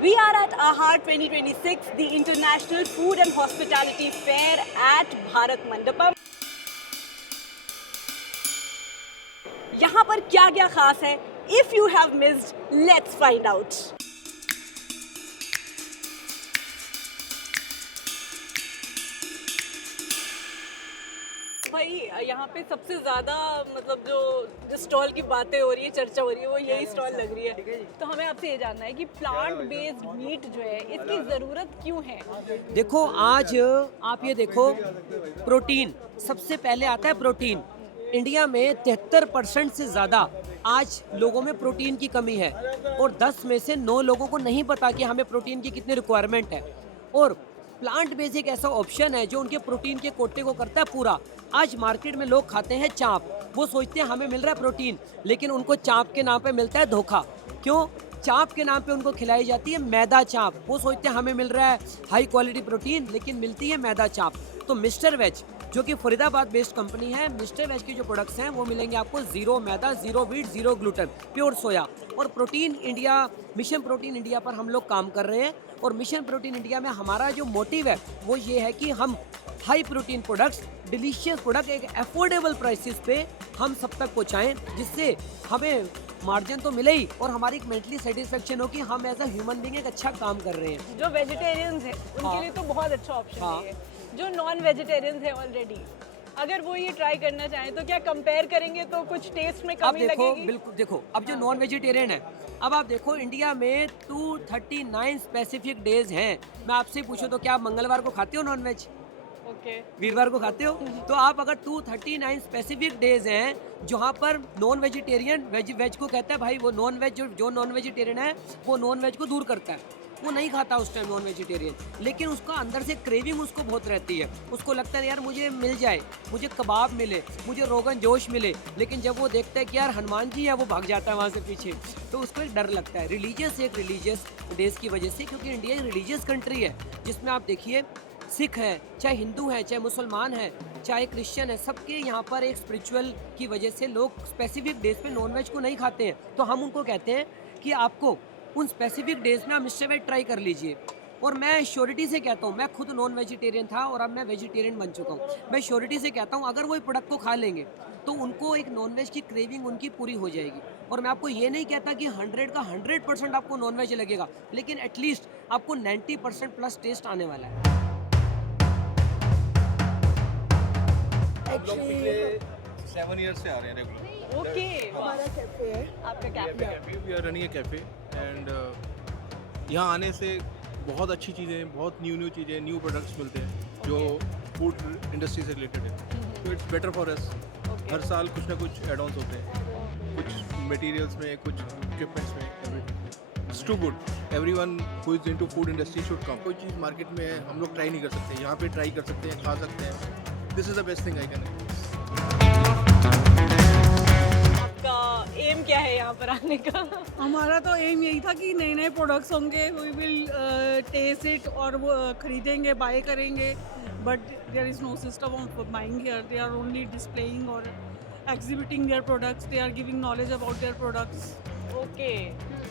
We are at AHA 2026, the International Food and Hospitality Fair at Bharat Mandapam. यहाँ पर क्या क्या खास है? If you have missed, let's find out. भाई यहाँ पे सबसे ज़्यादा मतलब जो स्टॉल की बातें हो रही है, चर्चा हो रही है, वो यही स्टॉल लग रही है। तो हमें आपसे ये जानना है कि प्लांट बेस्ड मीट जो है इसकी ज़रूरत क्यों है? देखो आज आप ये देखो, प्रोटीन सबसे पहले आता है। प्रोटीन इंडिया में 73% से ज़्यादा आज लोगों में प्रोटीन की कमी है और 10 में से 9 लोगों को नहीं पता कि हमें प्रोटीन की कितनी रिक्वायरमेंट है। और प्लांट बेस्ड एक ऐसा ऑप्शन है जो उनके प्रोटीन के कोटे को करता है पूरा। आज मार्केट में लोग खाते हैं चाप, वो सोचते हैं हमें मिल रहा है प्रोटीन, लेकिन उनको चाप के नाम पे मिलता है धोखा। क्यों? चाप के नाम पे उनको खिलाई जाती है मैदा चाप। वो सोचते हैं हमें मिल रहा है हाई क्वालिटी प्रोटीन, लेकिन मिलती है मैदा चाप। तो मिस्टर वेज जो कि फरीदाबाद बेस्ड कंपनी है, मिस्टर वेज के जो प्रोडक्ट्स हैं वो मिलेंगे आपको zero maida, zero wheat, zero gluten, pure soya. और protein India, mission protein India पर हम लोग काम कर रहे हैं। और मिशन प्रोटीन इंडिया में हमारा जो मोटिव है वो ये है कि हम high protein products, delicious product एक अफोर्डेबल प्राइसेस पे हम सब तक पहुँचाएँ, जिससे हमें मार्जिन तो मिले ही और हमारी एक मेंटली सेटिस्फेक्शन हो कि हम एज अ ह्यूमन बीइंग एक अच्छा काम कर रहे हैं। जो वेजिटेरियंस हैं उनके लिए तो बहुत अच्छा ऑप्शन है ये। जो नॉन वेजिटेरियंस है ऑलरेडी, अगर वो ये ट्राई करना चाहें तो क्या कंपेयर करेंगे तो कुछ टेस्ट में कमी लगेगी? बिल्कुल देखो, अब जो नॉन वेजिटेरियन है, अब आप देखो इंडिया में 239 स्पेसिफिक डेज हैं। मैं आपसे पूछूं तो क्या आप मंगलवार को खाते हो नॉन वेज? ओके। वीरवार को खाते हो? तो आप अगर 239 स्पेसिफिक डेज हैं जहाँ पर नॉन वेजिटेरियन वेज को कहता है भाई वो नॉन वेज, जो नॉन वेजिटेरियन है वो नॉन वेज को दूर करता है, वो नहीं खाता उस टाइम नॉन वेजिटेरियन, लेकिन उसका अंदर से क्रेविंग उसको बहुत रहती है। उसको लगता है यार मुझे मिल जाए, मुझे कबाब मिले, मुझे रोगन जोश मिले, लेकिन जब वो देखता है कि यार हनुमान जी है, वो भाग जाता है वहाँ से पीछे। तो उसको एक डर लगता है रिलीजियस डेज की वजह से, क्योंकि इंडिया एक रिलीजियस कंट्री है जिसमें आप देखिए सिख है, चाहे हिंदू है, चाहे मुसलमान है, चाहे क्रिश्चियन है, सबके यहाँ पर एक स्पिरिचुअल की वजह से लोग स्पेसिफिक डेज पे नॉन वेज को नहीं खाते हैं। तो हम उनको कहते हैं कि आपको उन स्पेसिफिक डेज में आप मिस्टर वेज ट्राई कर लीजिए। और मैं श्योरिटी से कहता हूँ, मैं खुद नॉन वेजिटेरियन था और अब मैं वेजिटेरियन बन चुका हूँ। मैं श्योरिटी से कहता हूँ अगर वो प्रोडक्ट को खा लेंगे तो उनको एक नॉन वेज की क्रेविंग उनकी पूरी हो जाएगी। और मैं आपको ये नहीं कहता कि 100 का 100% आपको नॉन वेज लगेगा, लेकिन एटलीस्ट आपको 90% प्लस टेस्ट आने वाला है। पिछले 7 ईयर्स से आ रहे हैं रेगुलर। ओके। हमारा कैफे है। आपका cafe? We are running a cafe and यहाँ आने से बहुत अच्छी चीज़ें, बहुत न्यू चीज़ें, न्यू प्रोडक्ट्स मिलते हैं जो फूड इंडस्ट्री से रिलेटेड है। तो इट्स बेटर फॉर अस। हर साल कुछ ना कुछ एड ऑन्स होते हैं, कुछ मटेरियल्स में, कुछ इक्विपमेंट्स में। It's too good. Everyone who is into food industry should come. कोई चीज़ मार्केट में हम लोग ट्राई नहीं कर सकते, यहाँ पे ट्राई कर सकते हैं, खा सकते हैं। This is the best thing I can. आपका एम क्या है यहाँ पर आने का? हमारा तो एम यही था कि नए नए प्रोडक्ट्स होंगे, वी विल टेस्ट इट और वो खरीदेंगे, बाय करेंगे। But there is no system of buying here, they are only displaying और exhibiting their products, they are giving knowledge about their products. Okay.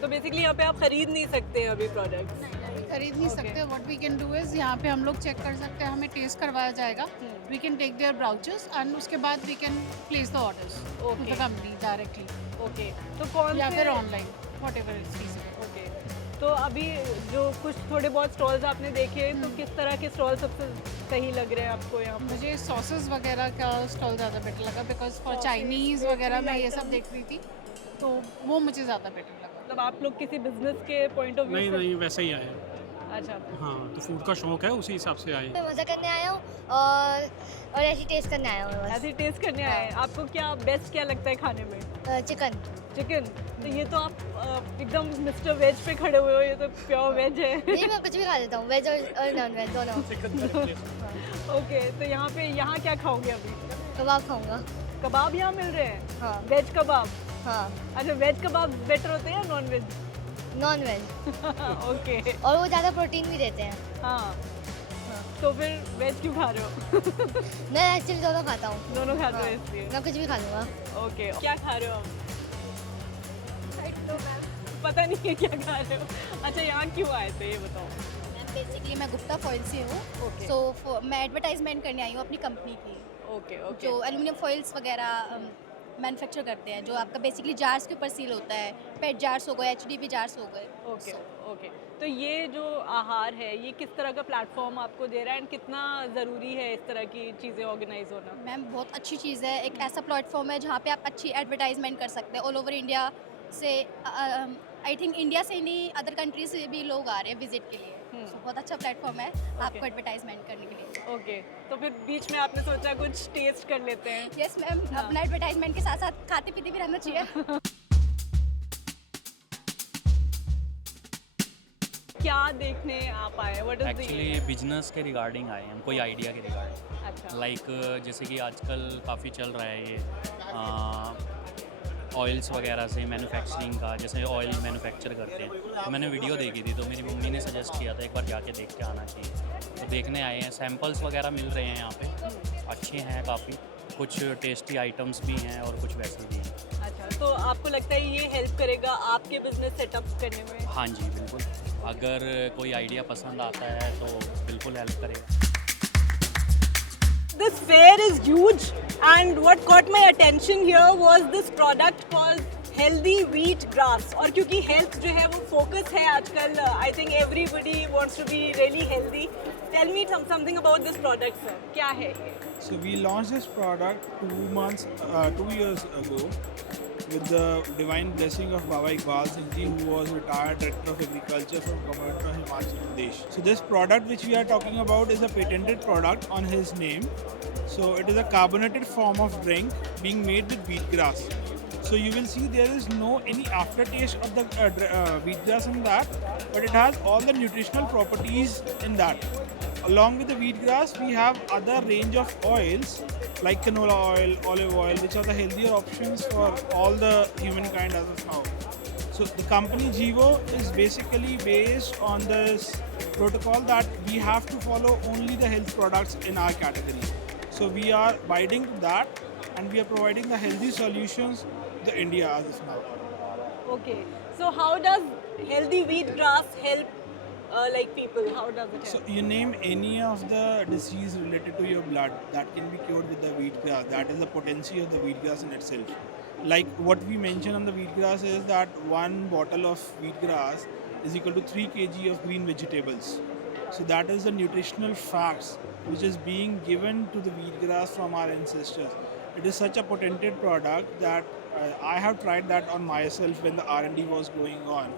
तो बेसिकली यहाँ पे आप खरीद नहीं सकते अभी प्रोडक्ट्स? खरीद नहीं सकते। What we can do is यहाँ पे हम लोग चेक कर सकते हैं, हमें टेस्ट करवाया जाएगा। We can take their brochures and उसके बाद we can place the orders to the company directly. Okay. तो कौन या से फिर online, whatever it's feasible. Okay. तो अभी जो कुछ थोड़े बहुत स्टॉल्स आपने देखे, तो किस तरह के स्टॉल सबसे सही लग रहे हैं आपको यहाँ पर? मुझे सॉसेस वगैरह का स्टॉल ज़्यादा बेटर लगा, बिकॉज फॉर चाइनीज़ वगैरह मैं ये सब देख रही थी, तो वो मुझे ज़्यादा बेटर लगा। मतलब आप लोग किसी बिजनेस के पॉइंट ऑफ व्यू से? नहीं वैसे ही आए हैं। अच्छा। हाँ, तो फूड का शौक है, उसी हिसाब से आए हैं। मैं मज़ा करने आया हूँ और ऐसी टेस्ट करने आया हूँ बस। ऐसे टेस्ट करने आए हैं। आपको क्या बेस्ट क्या लगता है खाने में? चिकन। चिकन? तो ये तो आप एकदम मिस्टर वेज पे खड़े हुए हो, ये तो प्योर वेज है। नहीं, मैं कुछ भी खा लेता हूँ, वेज और नॉन वेज दोनों। ओके। तो यहाँ क्या खाओगे अभी? कबाब खाऊंगा। कबाब यहाँ मिल रहे हैं? हाँ। Veg kebab? हाँ। अच्छा, वेज कबाब बेटर होते हैं या non veg? Non veg. Okay. और वो ज़्यादा प्रोटीन भी देते हैं। हाँ। तो फिर वेज क्यों खा रहे हो? मैं एक्चुअली दोनों खाता हूँ। दोनों खाते हो इसलिए? मैं कुछ भी खा लूँगा। ओके। क्या खा रहे हो आप? पता नहीं है क्या गा रहे हो। अच्छा, यहाँ क्यों आए थे ये बताओ। बेसिकली मैं गुप्ता फॉइल से हूँ। Okay. सो मैं एडवर्टाइजमेंट करने आई हूँ अपनी कंपनी की, ओके ओके जो एल्युमिनियम फॉइल्स वगैरह मैन्युफैक्चर करते हैं, जो आपका बेसिकली जार्स के ऊपर सील होता है। पेट जार्स हो गए, एचडीपी जार्स हो गए। Okay okay. तो ये जो आहार है ये किस तरह का प्लेटफॉर्म आपको दे रहा है एंड कितना ज़रूरी है इस तरह की चीज़ें ऑर्गेनाइज होना? मैम बहुत अच्छी चीज़ है, एक ऐसा प्लेटफॉर्म है जहाँ पे आप अच्छी एडवर्टाइजमेंट कर सकते हैं। ऑल ओवर इंडिया से, आई थिंक इंडिया से नहीं, अदर कंट्री से भी लोग आ रहे हैं विजिट के लिए। So, बहुत अच्छा प्लेटफॉर्म है आपको एडवर्टाइजमेंट करने के लिए। ओके, तो फिर बीच में आपने सोचा कुछ टेस्ट कर लेते हैं। यस मैम, अपना एडवर्टाइजमेंट के साथ साथ खाते पीते भी रहना चाहिए। क्या देखने आप आए? व्हाट इज एक्चुअली बिजनेस के रिगार्डिंग आए हैं हम, कोई आइडिया के रिगार्डिंग। अच्छा लाइक जैसे कि आजकल काफ़ी चल रहा है ये ऑयल्स वगैरह से मैन्युफैक्चरिंग का, जैसे ऑयल मैन्युफैक्चर करते हैं। तो मैंने वीडियो देखी थी, तो मेरी मम्मी ने सजेस्ट किया था एक बार जाके देख के आना चाहिए। तो देखने आए हैं, सैम्पल्स वगैरह मिल रहे हैं यहाँ पे, अच्छे हैं काफ़ी, कुछ टेस्टी आइटम्स भी हैं और कुछ वैसे भी हैं। अच्छा, तो आपको लगता है ये हेल्प करेगा आपके बिजनेस सेटअप करने में? हाँ जी बिल्कुल, अगर कोई आइडिया पसंद आता है तो बिल्कुल हेल्प करेगा। This fair is huge and what caught my attention here was this product called healthy wheat grass। और क्योंकि health जो है वो focus है आजकल, I think everybody wants to be really healthy। Tell me something about this product, sir। क्या है ये? So we launched this product 2 years ago with the divine blessing of Baba Iqbal Singh Ji, who was retired Director of Agriculture from Government of Himachal Pradesh. So this product which we are talking about is a patented product on his name. So it is a carbonated form of drink being made with wheatgrass. So you will see there is no any aftertaste of the wheatgrass in that, but it has all the nutritional properties in that. Along with the wheatgrass, we have other range of oils like canola oil, olive oil, which are the healthier options for all the humankind as of now. So the company Jivo is basically based on this protocol that we have to follow only the health products in our category. So we are abiding to that, and we are providing the healthy solutions to India as of now. Okay, so how does healthy wheat grass help like people? How does it So help? you name any of the disease related to your blood that can be cured with the wheatgrass. That is the potency of the wheatgrass in itself. Like what we mentioned on the wheatgrass is that 1 bottle of wheatgrass is equal to 3 kg of green vegetables. So that is the nutritional facts which is being given to the wheatgrass from our ancestors. It is such a patented product that I have tried that on myself when the R&D was going on.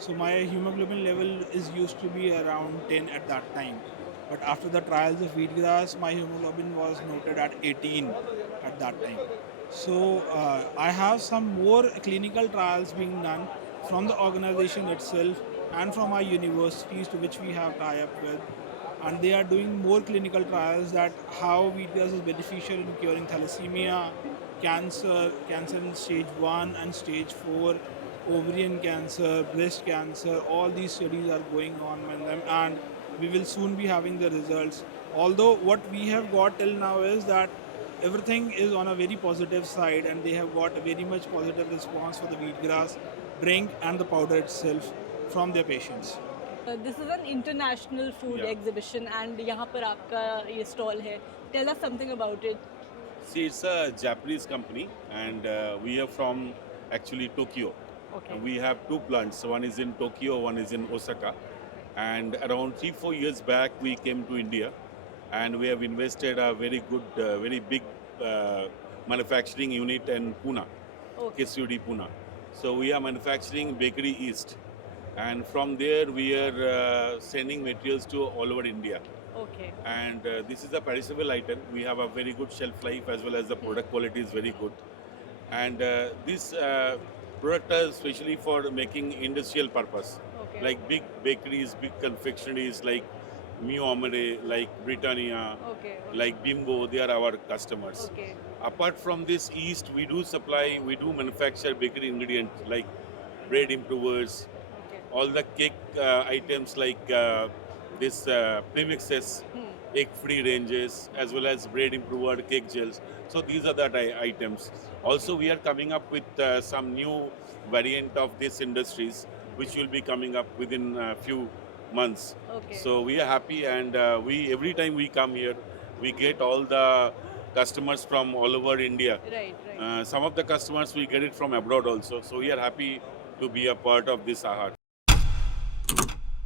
So my hemoglobin level is used to be around 10 at that time. But after the trials of wheatgrass, my hemoglobin was noted at 18 at that time. So I have some more clinical trials being done from the organization itself and from our universities to which we have tie-up with. And they are doing more clinical trials that how wheatgrass is beneficial in curing thalassemia, cancer in stage 1 and stage 4, ovarian cancer, breast cancer. All these studies are going on with them, and we will soon be having the results. Although what we have got till now is that everything is on a very positive side, and they have got a very much positive response for the wheatgrass drink and the powder itself from their patients. This is an international food exhibition and यहाँ पर आपका ये stall है. Tell us something about it. See, it's a Japanese company, and we are from actually Tokyo. Okay. We have 2 plants. One is in Tokyo, one is in Osaka. And around 3-4 years back, we came to India, and we have invested a very good, very big manufacturing unit in Pune, Okay. KCOD Pune. So we are manufacturing Bakery East, and from there we are sending materials to all over India. Okay. And this is a perishable item. We have a very good shelf life, as well as the product quality is very good. And this product is especially for making industrial purpose, Okay. like big bakeries, big confectionaries like Mio Amore, like Britannia, Okay. like Bimbo. They are our customers. Okay. Apart from this East, we do supply, we do manufacture bakery ingredients like bread improvers, Okay. all the cake items like this premixes, egg-free ranges, as well as bread improver, cake gels. So these are the items. Also, we are coming up with some new variant of this industries, which will be coming up within a few months. Okay. So we are happy, and we every time we come here, we get all the customers from all over India. Right, right. Some of the customers we get it from abroad also. So we are happy to be a part of this AHAT.